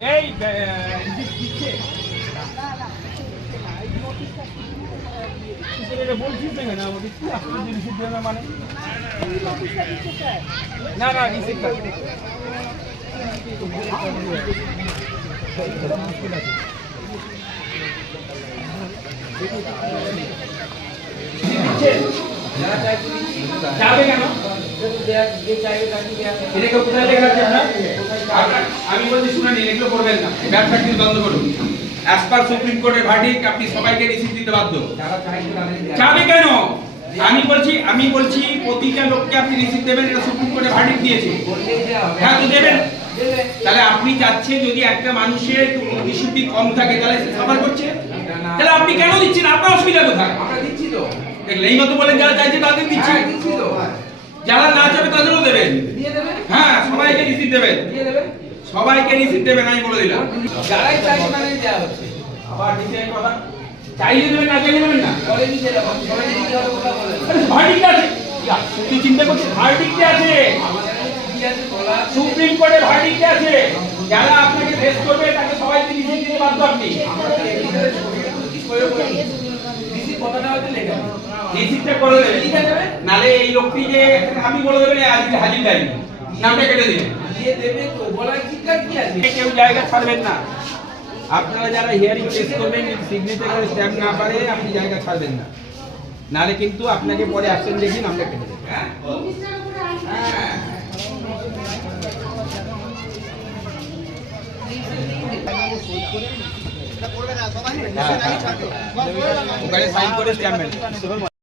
এই দিচ্ছে বলছিস না কেন আমাকে কি আসলে রিসিভ দেবে না মানে না না রিসিভ যাবে কেন এটাকে কোথায় লেখা আছে আপনার আমি বলছি শুনে নিন এগুলো করবেন না ব্যবসা কিন্তু বন্ধ করুন অ্যাজ পার সুপ্রিম কোর্টের ভার্ডিক্ট আপনি সবাইকে রিসিভ দিতে বাধ্য যাবে কেন আমি বলছি প্রতিটা লোককে আপনি রিসিভ দেবেন এটা সুপ্রিম কোর্টের ভার্ডিক্ট দিয়েছে হ্যাঁ তো দেবেন তাহলে আপনি চাচ্ছেন যদি একটা মানুষের রিসিপ্টি কম থাকে তাহলে সে সাফার করছে তাহলে আপনি কেন দিচ্ছেন আপনার অসুবিধা কোথায় আমরা দিচ্ছি তো এই মতো বলেন যারা চাইছে তাদের দিচ্ছি তো যারা না চাবে তাদেরও দেবেন দিয়ে দেবেন হ্যাঁ সবাইকে রিসিভ দেবেন দিয়ে দেবেন সবাইকে রিসিভ দেবেন আমি বলে দিলাম যারাই চাইছে তাদের দেওয়া হচ্ছে আবার দিতে কথা চাইলে দেবেন না চাইলে দেবেন না বলে দিতে দেবেন সবাই দিতে হবে কথা বলেন ভার্ডিক্ট আছে তুই চিন্তা করছিস ভার্ডিক্ট আছে সুপ্রিম কোর্টে ভার্ডিক্ট আছে যারা আপনাকে ফেস করবে তাকে সবাইকে রিসিভ দিতে বাধ্য আপনি কথাটা হচ্ছে লেখা রিসিপ্টটা করে দেবেন লিখে দেবেন নালে এই লোকটি যে আমি বলে দেবেন আজকে হাজির দেয়নি নামটা কেটে দিবেন দিয়ে দেবে তো বলার কি আছে কেউ জায়গা ছাড়বেন না আপনারা যারা হিয়ারিং টেস্ট করবেন সিগনেচার স্ট্যাম্প না পারে আপনি জায়গা ছাড়বেন না নালে কিন্তু আপনাকে পরে অ্যাকশন দেখি নামটা কেটে দেবেন ওখানে সাইন করে স্ট্যাম্প